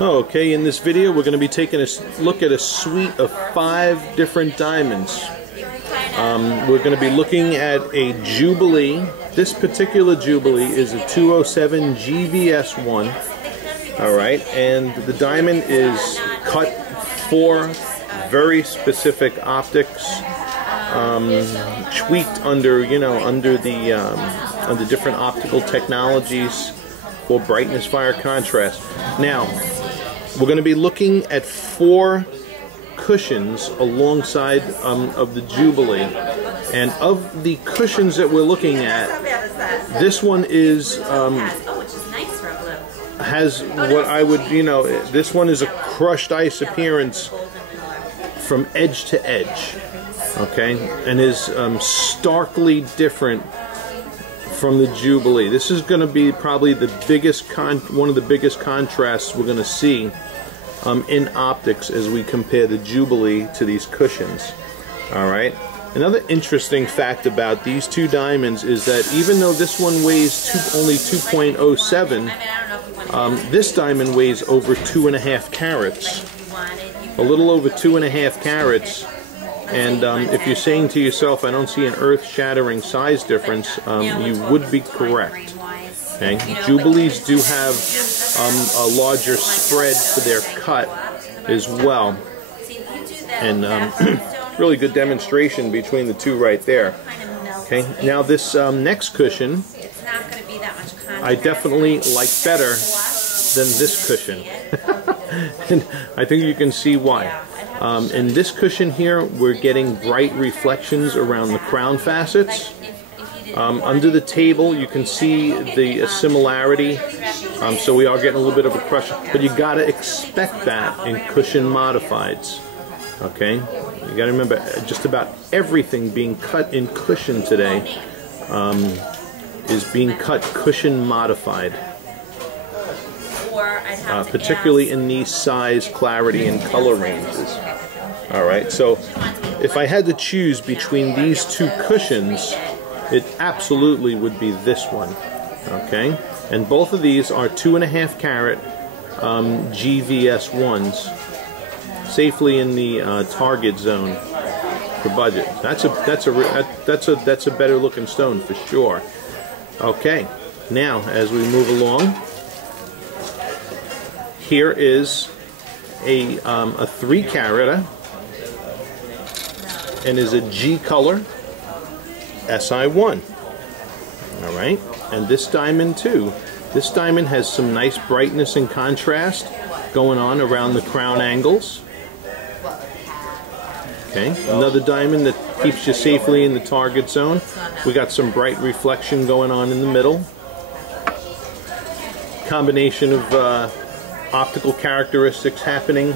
Okay, in this video we're going to be taking a look at a suite of 5 different diamonds. We're going to be looking at a Jubilee. This particular Jubilee is a 207 GVS1. Alright, and the diamond is cut for very specific optics, tweaked under, under different optical technologies for brightness, fire, contrast. Now, we're going to be looking at 4 cushions alongside of the Jubilee, and of the cushions that we're looking at, this one is has what I would, this one is a crushed ice appearance from edge to edge, okay, and is starkly different from the Jubilee. This is going to be probably the biggest one of the biggest contrasts we're going to see in optics as we compare the Jubilee to these cushions. Alright, another interesting fact about these 2 diamonds is that even though this one weighs only 2.07, this diamond weighs over 2.5 carats, a little over 2.5 carats. And if you're saying to yourself, I don't see an earth-shattering size difference, you would be correct. Okay? Jubilees do have a larger spread for their cut as well. And really good demonstration between the 2 right there. Okay? Now this next cushion, I definitely like better than this cushion. And I think you can see why. In this cushion here, we're getting bright reflections around the crown facets. Under the table, you can see the similarity. So we are getting a little bit of a crush, but you gotta expect that in cushion modifieds. Okay, you gotta remember, just about everything being cut in cushion today is being cut cushion modified. Particularly in these size, clarity, and color ranges. Alright, so if I had to choose between these 2 cushions, it absolutely would be this one. Okay, and both of these are 2.5 carat GVS1s, safely in the target zone for budget. That's a better looking stone for sure. Okay, now as we move along, here is a 3 carat and is a G color SI1. Alright, and this diamond too. This diamond has some nice brightness and contrast going on around the crown angles. Okay, another diamond that keeps you safely in the target zone. We got some bright reflection going on in the middle. Combination of optical characteristics happening.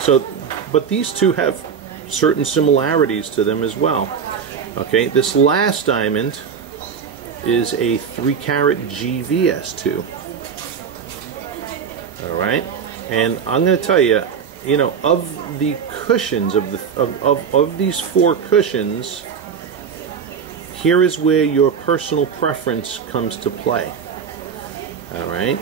So, but these 2 have certain similarities to them as well. Okay, this last diamond is a 3 carat GVS2. Alright, and I'm going to tell you, of the cushions, of these 4 cushions, here is where your personal preference comes to play. Alright.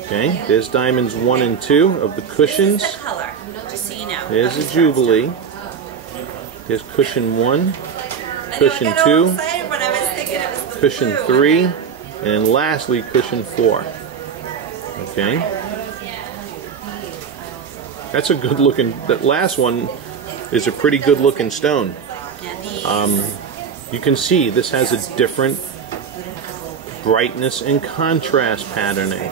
Okay, there's diamonds 1 and 2 of the cushions. There's a Jubilee. There's cushion 1, cushion 2, cushion 3, and lastly cushion 4. Okay. That's a good looking, that last one is a pretty good looking stone. You can see this has a different brightness and contrast patterning.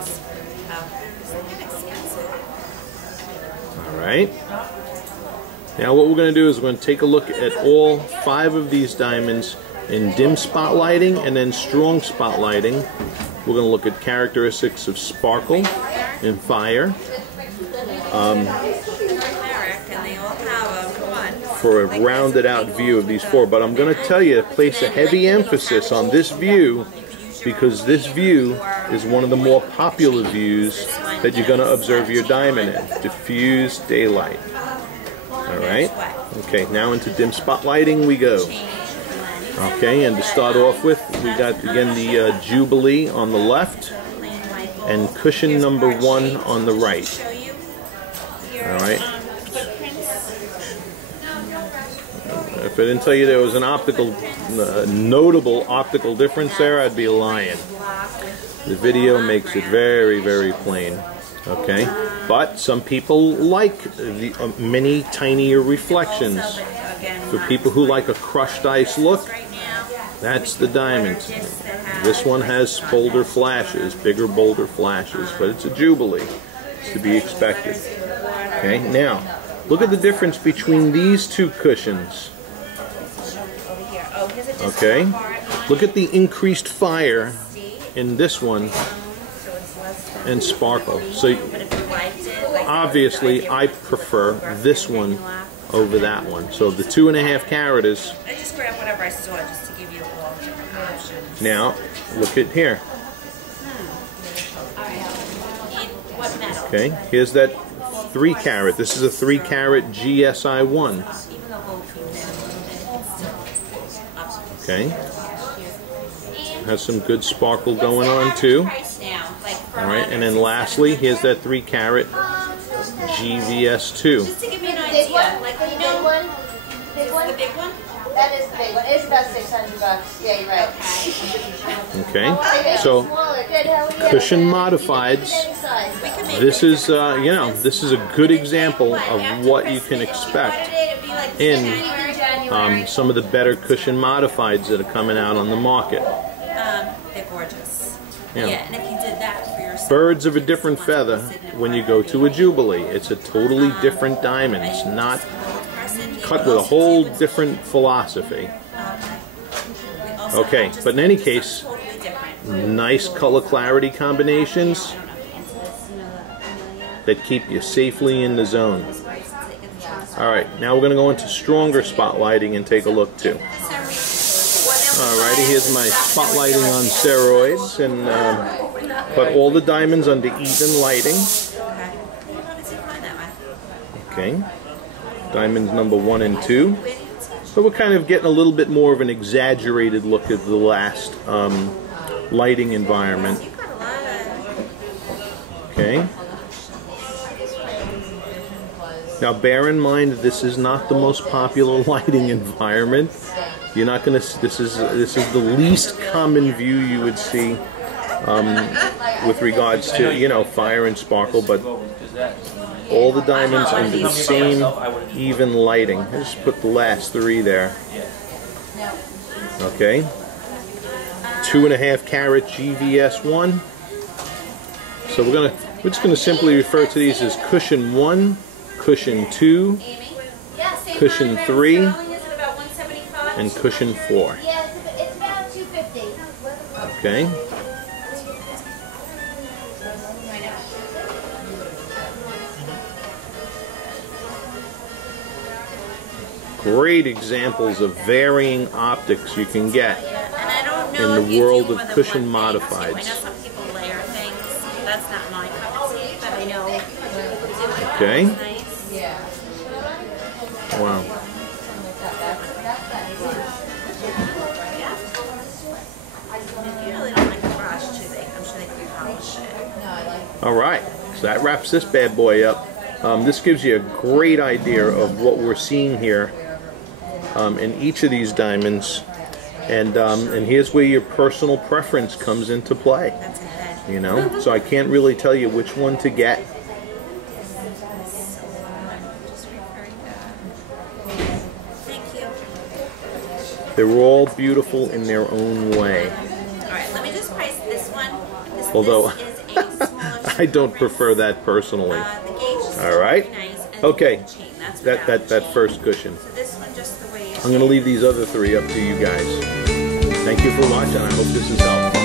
Alright. Now what we're going to do is we're going to take a look at all 5 of these diamonds in dim spotlighting and then strong spotlighting. We're going to look at characteristics of sparkle and fire. For a rounded out view of these 4. But I'm going to tell you, place a heavy emphasis on this view, because this view is one of the more popular views that you're going to observe your diamond in. Diffused daylight. Alright? Okay, now into dim spotlighting we go. Okay, and to start off with, we got again the Jubilee on the left and cushion number 1 on the right. Alright. If I didn't tell you there was an notable optical difference there, I'd be lying. The video makes it very, very plain. Okay, but some people like the many tinier reflections. For people who like a crushed ice look, that's the Diamond. This one has bolder flashes, bigger, bolder flashes, but it's a Jubilee. It's to be expected. Okay, now look at the difference between these two cushions. Okay, look at the increased fire in this one and sparkle. So obviously I prefer this one over that one. So the 2.5 carat is. I just grabbed whatever I saw just to give you all different options. Now look at here. What metal? Okay, here's that 3 carat. This is a 3 carat GSI1. Okay, has some good sparkle going on too. Alright, and then lastly, here's that 3 carat GVS2. Just to give you an idea, like you know, big one? the big one? That is the big one. It's about $600. Yeah, you're right. Okay, so cushion modifieds. This is, you know, this is a good example of what you can expect in some of the better cushion modifieds that are coming out on the market. They're gorgeous. Yeah. Yeah, and if you did that for yourself, Birds of a different feather when you go to a Jubilee. It's a totally different diamond. It's not cut with a whole different philosophy. Okay, but in any case, nice color clarity combinations that keep you safely in the zone. Alright, now we're going to go into stronger spotlighting and take a look too. Alrighty, here's my spotlighting on steroids, and put all the diamonds under even lighting. Okay, diamonds number 1 and 2. So we're kind of getting a little bit more of an exaggerated look at the last lighting environment. Okay. Now bear in mind, this is not the most popular lighting environment. You're not going to. This is the least common view you would see with regards to, you know, fire and sparkle, but all the diamonds under the same even lighting. I just put the last 3 there. Okay. 2.5 carat GVS1. So we're just gonna simply refer to these as cushion 1, cushion 2, cushion 3. And cushion 4. Yeah, it's about $250. Okay. Great examples of varying optics you can get in the world of cushion modifieds. I know some people layer things. That's not my cup of tea, but I know. Okay. Wow. Alright, so that wraps this bad boy up. This gives you a great idea of what we're seeing here in each of these diamonds, and here's where your personal preference comes into play. You know, so I can't really tell you which one to get. They're all beautiful in their own way. Alright, let me just price this one. Although I don't prefer that personally. Alright? Okay. That first cushion. I'm going to leave these other 3 up to you guys. Thank you for watching. I hope this has helped.